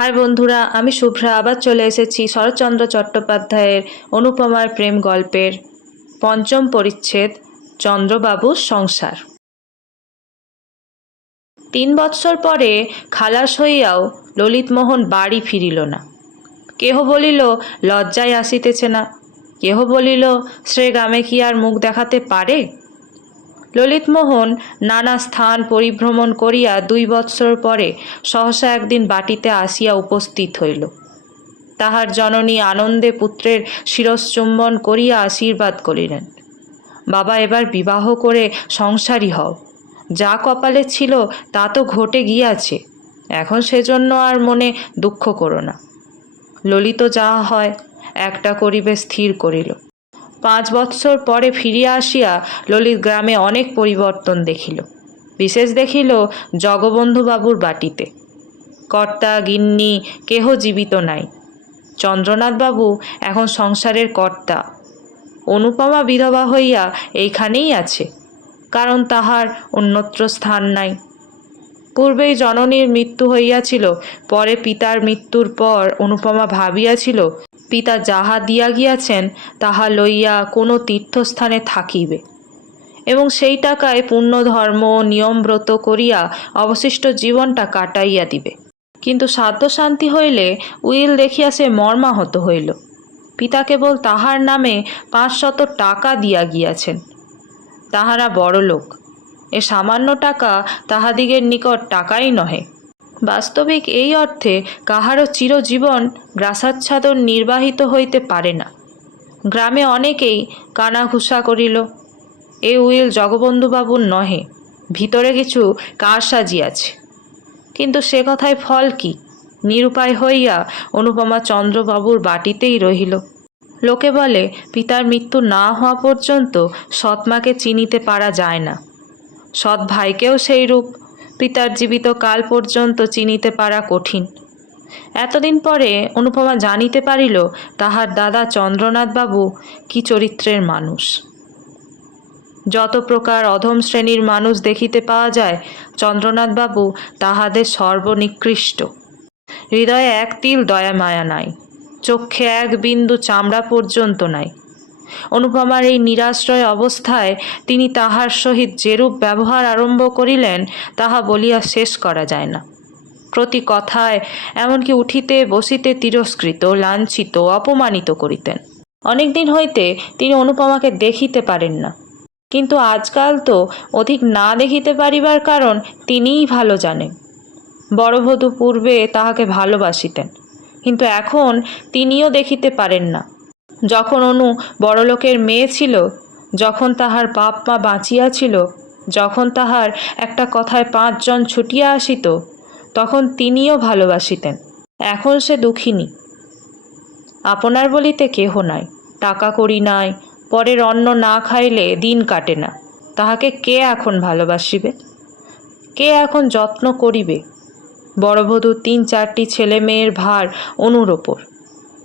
High বন্ধুরা, আমি শুভ্রা, আবার চলে এসেছি শরৎচন্দ্র চট্টোপাধ্যায়ের অনুপমার প্রেম গল্পের পঞ্চম পরিচ্ছেদ, চন্দ্রবাবুর সংসার। তিন বৎসর পরে খালাস হইয়াও ললিতমোহন বাড়ি ফিরিল না। কেহ বলিল, লজ্জায় আসিতেছে না। কেহ বলিল, সে গ্রামে কি আর মুখ দেখাতে পারে? ললিতমোহন নানা স্থান পরিভ্রমণ করিয়া দুই বৎসর পরে সহসা একদিন বাটিতে আসিয়া উপস্থিত হইল। তাহার জননী আনন্দে পুত্রের শিরশ্চুম্বন করিয়া আশীর্বাদ করিলেন। বাবা, এবার বিবাহ করে সংসারী হও। যা কপালে ছিল, তা তো ঘটে গিয়াছে। এখন সেজন্য আর মনে দুঃখ করো না ললিত যাহা হয়, একটা করিবে স্থির করিল। পাঁচ বৎসর পরে ফিরিয়া আসিয়া ললিত গ্রামে অনেক পরিবর্তন দেখিল। বিশেষ দেখিল জগবন্ধুবাবুর বাটিতে। কর্তা, গিন্নি, কেহ জীবিত নাই। চন্দ্রনাথবাবু এখন সংসারের কর্তা। অনুপমা বিধবা হইয়া এইখানেই আছে, কারণ তাহার অন্যত্র স্থান নাই। পূর্বেই জননীর মৃত্যু হইয়াছিল, পরে পিতার মৃত্যুর পর অনুপমা ভাবিয়াছিল পিতা যাহা দিয়া গিয়াছেন, তাহা লইয়া কোনো তীর্থস্থানে থাকিবে। এবং সেই টাকায় পুণ্যধর্ম নিয়মব্রত করিয়া অবশিষ্ট জীবনটা কাটাইয়া দিবে। কিন্তু শান্তি হইলে উইল দেখিয়া সে মর্মাহত হইল। পিতা কেবল তাহার নামে পাঁচশত টাকা দিয়া গিয়াছেন। তাহারা বড় লোক এ সামান্য টাকা তাহাদিগের নিকট টাকাই নহে। বাস্তবিক এই অর্থে কাহারও চিরজীবন গ্রাসাচ্ছাদন নির্বাহিত হইতে পারে না। গ্রামে অনেকেই কানাঘুষা করিল, এ উইল জগবন্ধুবাবুর নহে, ভিতরে কিছু কারসাজি আছে। কিন্তু সে কথায় ফল কি? নিরুপায় হইয়া অনুপমা চন্দ্রবাবুর বাটিতেই রহিল। লোকে বলে, পিতার মৃত্যু না হওয়া পর্যন্ত সৎমাকে চিনিতে পারা যায় না। সৎ ভাইকেও সেই রূপ পিতার জীবিত কাল পর্যন্ত চিনিতে পারা কঠিন। এতদিন পরে অনুপমা জানিতে পারিল, তাহার দাদা চন্দ্রনাথবাবু কি চরিত্রের মানুষ। যত প্রকার অধম শ্রেণির মানুষ দেখিতে পাওয়া যায়, চন্দ্রনাথবাবু তাহাদের সর্বনিকৃষ্ট। হৃদয়ে এক তিল দয়া মায়া নাই চক্ষে এক বিন্দু চামড়া পর্যন্ত নাই। অনুপমার এই নিরাশ্রয় অবস্থায় তিনি তাহার সহিত যেরূপ ব্যবহার আরম্ভ করিলেন, তাহা বলিয়া শেষ করা যায় না। প্রতি কথায় এমনকি উঠিতে বসিতে তিরস্কৃত, লাঞ্ছিত, অপমানিত করিতেন। অনেকদিন হইতে তিনি অনুপমাকে দেখিতে পারেন না। কিন্তু আজকাল তো অধিক না দেখিতে পারিবার কারণ তিনিই ভালো জানেন। বড়বধূ পূর্বে তাহাকে ভালোবাসিতেন, কিন্তু এখন তিনিও দেখিতে পারেন না। যখন অনু বড়লোকের মেয়ে ছিল, যখন তাহার বাপ মা বাঁচিয়া ছিল, যখন তাহার একটা কথায় পাঁচজন ছুটিয়া আসিত, তখন তিনিও ভালোবাসিতেন। এখন সে দুঃখিনী। আপনার বলিতে কেহ নাই, টাকা করি নাই, পরের অন্ন না খাইলে দিন কাটে না। তাহাকে কে এখন ভালোবাসিবে? কে এখন যত্ন করিবে? বড়বধূ তিন চারটি ছেলে মেয়ের ভার অনুর ওপর।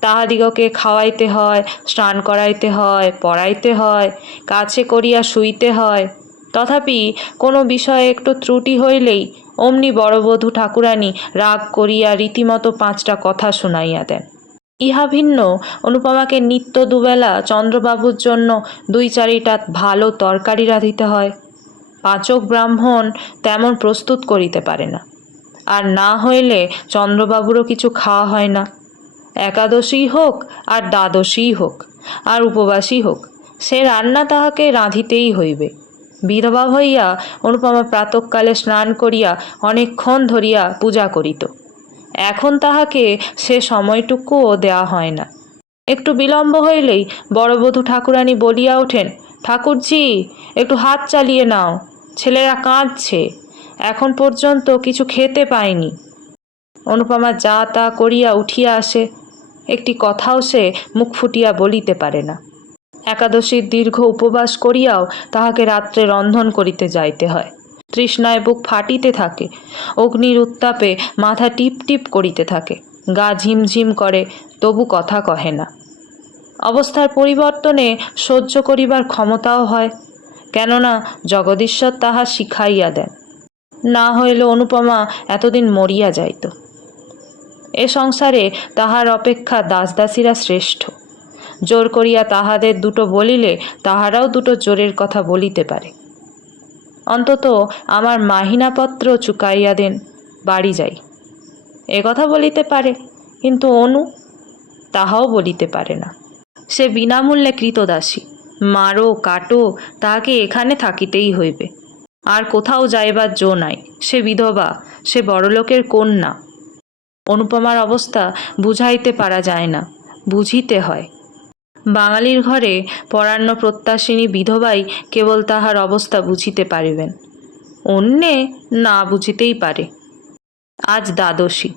তাহাদিগকে খাওয়াইতে হয়, স্নান করাইতে হয়, পড়াইতে হয়, কাছে করিয়া শুইতে হয়। তথাপি কোনো বিষয়ে একটু ত্রুটি হইলেই অমনি বড়বধূ ঠাকুরানী রাগ করিয়া রীতিমতো পাঁচটা কথা শুনাইয়া দেন। ইহা ভিন্ন, অনুপমাকে নিত্য দুবেলা চন্দ্রবাবুর জন্য দুই চারিটা ভালো তরকারি রাঁধিতে হয়। পাচক ব্রাহ্মণ তেমন প্রস্তুত করিতে পারে না। আর না হইলে চন্দ্রবাবুরও কিছু খাওয়া হয় না। একাদশী হোক আর দ্বাদশী হোক, আর উপবাসী হোক, সে রান্না তাহাকে রাঁধিতেই হইবে। বিধবা হইয়া অনুপমা প্রাতকালে স্নান করিয়া অনেকক্ষণ ধরিয়া পূজা করিত। এখন তাহাকে সে সময়টুকুও দেওয়া হয় না। একটু বিলম্ব হইলেই বড়বধূ ঠাকুরানী বলিয়া ওঠেন, ঠাকুরজি, একটু হাত চালিয়ে নাও, ছেলেরা কাঁদছে, এখন পর্যন্ত কিছু খেতে পায়নি অনুপমা যা তা করিয়া উঠিয়া আসে একটি কথাও সে মুখ ফুটিয়া বলিতে পারে না। একাদশীর দীর্ঘ উপবাস করিয়াও তাহাকে রাত্রে রন্ধন করিতে যাইতে হয়। তৃষ্ণায় বুক ফাটিতে থাকে, অগ্নির উত্তাপে মাথা টিপ টিপ করিতে থাকে, গা ঝিমঝিম করে, তবু কথা কহে না। অবস্থার পরিবর্তনে সহ্য করিবার ক্ষমতাও হয়, কেননা জগদীশ্বর তাহা শিখাইয়া দেন। না হইলে অনুপমা এতদিন মরিয়া যাইত। এ সংসারে তাহার অপেক্ষা দাসদাসীরা শ্রেষ্ঠ। জোর করিয়া তাহাদের দুটো বলিলে তাহারাও দুটো জোরের কথা বলিতে পারে। অন্তত আমার মাহিনাপত্র চুকাইয়া দেন, বাড়ি যাই। এ কথা বলিতে পারে, কিন্তু অনু তাহাও বলিতে পারে না। সে বিনামূল্যে কৃতদাসী, মারো, কাটো, তাহাকে এখানে থাকিতেই হইবে। আর কোথাও যাইবার জো নাই, সে বিধবা, সে বড়লোকের কন্যা। অনুপমার অবস্থা বুঝাইতে পারা যায় না, বুঝিতে হয়। বাঙালির ঘরে পরাণ্য প্রত্যাশিনী বিধবাই কেবল তাহার অবস্থা বুঝিতে পারিবেন, অন্যে না বুঝিতেই পারে। আজ দ্বাদশী,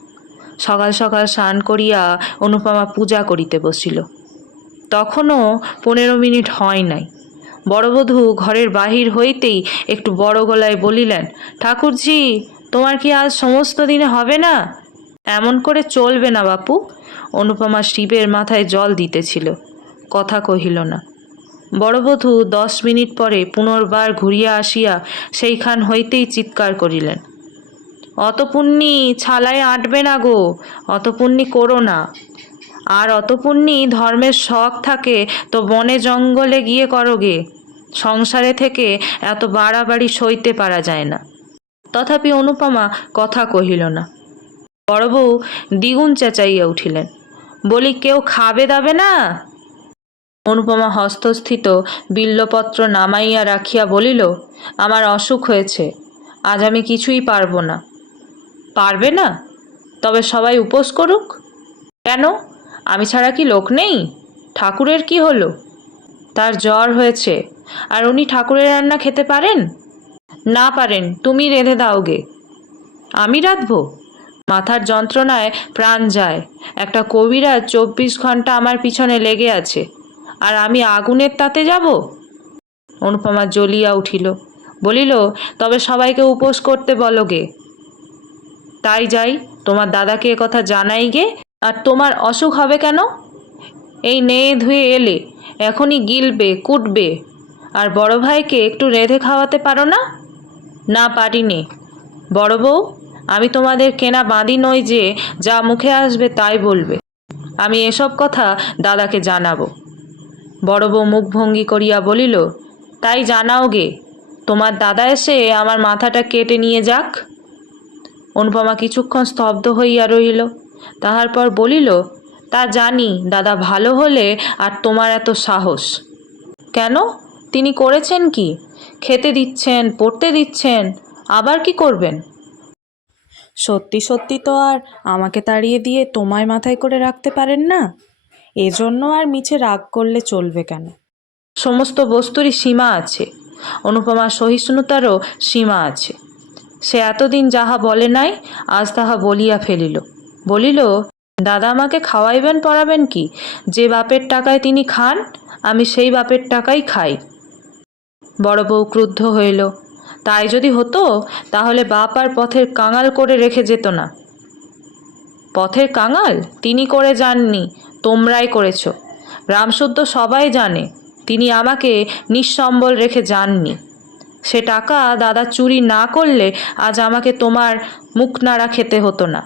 সকাল সকাল স্নান করিয়া অনুপমা পূজা করিতে বসিল। তখনও পনেরো মিনিট হয় নাই। বড়বধূ ঘরের বাহির হইতেই একটু বড় গলায় বলিলেন, ঠাকুরজি, তোমার কি আজ সমস্ত দিনে হবে না? এমন করে চলবে না বাপু, অনুপমা শিবের মাথায় জল দিতেছিল। কথা কহিল না। বড়বধূ দশ মিনিট পরে পুনর্বার ঘুরিয়া আসিয়া সেইখান হইতেই চিৎকার করিলেন। অত পুণ্যি ছালায় আঁটবে না গো অত পুণ্যি করো না। আর অত পুণ্যি ধর্মের শখ থাকে তো বনে জঙ্গলে গিয়ে করো গে, সংসারে থেকে এত বাড়াবাড়ি সইতে পারা যায় না। তথাপি অনুপমা কথা কহিল না। বড় বউ দ্বিগুণ চেঁচাইয়া উঠিলেন। বলি, কেউ খাবে দাবে না? অনুপমা হস্তস্থিত বিল্লপত্র নামাইয়া রাখিয়া বলিল, আমার অসুখ হয়েছে, আজ আমি কিছুই পারব না। পারবে না? তবে সবাই উপোস করুক? কেন? আমি ছাড়া কি লোক নেই? ঠাকুরের কি হলো? তার জ্বর হয়েছে, আর উনি ঠাকুরের রান্না খেতে পারেন? না পারেন, তুমি রেঁধে দাও গে আমি রাঁধবো? মাথার যন্ত্রণায় প্রাণ যায়। একটা কবিরাজ চব্বিশ ঘণ্টা আমার পিছনে লেগে আছে। আর আমি আগুনের তাতে যাব? অনুপমা জ্বলিয়া উঠিল। বলিল, তবে সবাইকে উপোস করতে বলো গে। তাই যাই, তোমার দাদাকে কথা জানাই গে। আর তোমার অসুখ হবে কেন? এই নেয়ে ধুয়ে এলে, এখনই গিলবে, কুটবে। আর বড় ভাইকে একটু রেঁধে খাওয়াতে পারো না? না পারিনি। বড় বউ আমি তোমাদের কেনা বাঁধি নই যে যা মুখে আসবে তাই বলবে। আমি এসব কথা দাদাকে জানাব। বড় বউ মুখভঙ্গি করিয়া বলিল, তাই জানাও গে, তোমার দাদা এসে আমার মাথাটা কেটে নিয়ে যাক? অনুপমা কিছুক্ষণ স্তব্ধ হইয়া রহিল। তাহার পর বলিল, তা জানি, দাদা ভালো হলে আর তোমার এত সাহস। কেন? তিনি করেছেন কি? খেতে দিচ্ছেন, পড়তে দিচ্ছেন, আবার কি করবেন? সত্যি সত্যি তো আর আমাকে তাড়িয়ে দিয়ে তোমায় মাথায় করে রাখতে পারেন না? এজন্য আর মিছে রাগ করলে চলবে কেন? সমস্ত বস্তুরই সীমা আছে। অনুপমা সহিষ্ণুতারও সীমা আছে। সে এতদিন যাহা বলে নাই, আজ তাহা বলিয়া ফেলিল। বলিল, দাদা আমাকে খাওয়াইবেন, পড়াবেন কি? যে বাপের টাকায় তিনি খান, আমি সেই বাপের টাকাই খাই। বড় বউ ক্রুদ্ধ হইল। তাই যদি হতো, তাহলে বাপ আর পথের কাঙাল করে রেখে যেত না। পথের কাঙাল? তিনি করে যাননি, তোমরাই করেছ। গ্রামশুদ্ধ সবাই জানে, তিনি আমাকে নিঃসম্বল রেখে যাননি। সে টাকা দাদা চুরি না করলে আজ আমাকে তোমার মুখ নাড়া খেতে হতো না।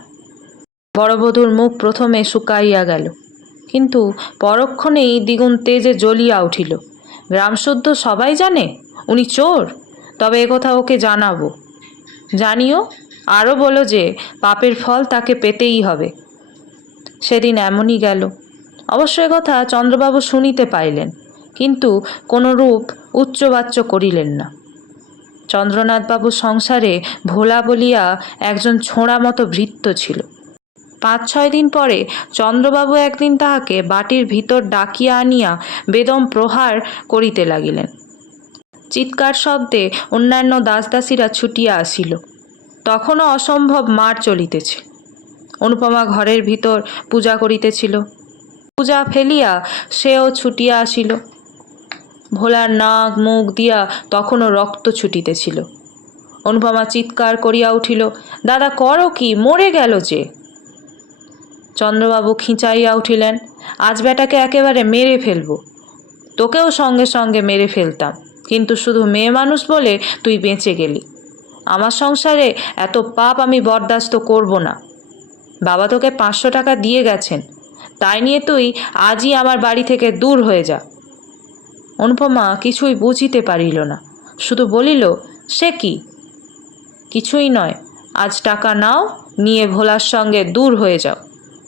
বড়বধূর মুখ প্রথমে শুকাইয়া গেল, কিন্তু পরক্ষণেই দ্বিগুণ তেজে জ্বলিয়া উঠিল। গ্রামশুদ্ধ সবাই জানে? উনি চোর? তবে একথা ওকে জানাব। জানিও, আরও বলো যে পাপের ফল তাকে পেতেই হবে। সেদিন এমনই গেল। অবশ্য কথা চন্দ্রবাবু শুনিতে পাইলেন, কিন্তু কোনো রূপ উচ্চবাচ্য করিলেন না। চন্দ্রনাথবাবু সংসারে ভোলা বলিয়া একজন ছোঁড়া মতো ভৃত্য ছিল। পাঁচ ছয় দিন পরে চন্দ্রবাবু একদিন তাহাকে বাটির ভিতর ডাকিয়া আনিয়া বেদম প্রহার করিতে লাগিলেন। চিৎকার শব্দে অন্যান্য দাসদাসীরা ছুটিয়া আসিল। তখনও অসম্ভব মার চলিতেছে। অনুপমা ঘরের ভিতর পূজা করিতেছিল। পূজা ফেলিয়া সেও ছুটিয়া আসিল। ভোলার নাক মুখ দিয়া তখনও রক্ত ছুটিতেছিল। অনুপমা চিৎকার করিয়া উঠিল, দাদা, করো কি? মরে গেল যে। চন্দ্রবাবু খিঁচাইয়া উঠিলেন, আজ বেটাকে একেবারে মেরে ফেলব। তোকেও সঙ্গে সঙ্গে মেরে ফেলতাম। কিন্তু শুধু মেয়ে মানুষ বলে তুই বেঁচে গেলি। আমার সংসারে এত পাপ আমি বরদাস্ত করব না। বাবা তোকে পাঁচশো টাকা দিয়ে গেছেন। তাই নিয়ে তুই আজই আমার বাড়ি থেকে দূর হয়ে যা। অনুপমা কিছুই বুঝিতে পারিল না। শুধু বলিল, সে কি? কিছুই নয়। আজ টাকা নাও, নিয়ে ভোলার সঙ্গে দূর হয়ে যাও।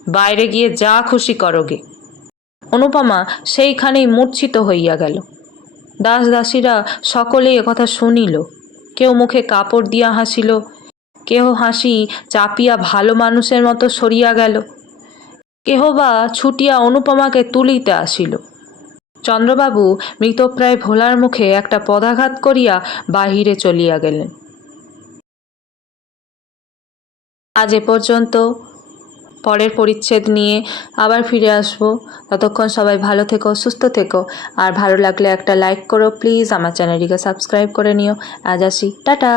বাইরে গিয়ে যা খুশি করোগে। অনুপমা সেইখানেই মূর্ছিত হইয়া গেল। দাস দাসীরা সকলেই একথা শুনিল। কেউ মুখে কাপড় দিয়া হাসিল, কেহ হাসি চাপিয়া ভালো মানুষের মতো সরিয়া গেল, কেহ বা ছুটিয়া অনুপমাকে তুলিতে আসিল। চন্দ্রবাবু মৃতপ্রায় ভোলার মুখে একটা পদাঘাত করিয়া বাহিরে চলিয়া গেলেন। আজ এ পর্যন্ত পরের পরিচ্ছেদ নিয়ে আবার ফিরে আসব। ততক্ষণ সবাই ভালো থেকো, সুস্থ থেকো। আর ভালো লাগলে একটা লাইক করো প্লিজ আমার চ্যানেলটিকে সাবস্ক্রাইব করে নিও। আজ আসি, টাটা!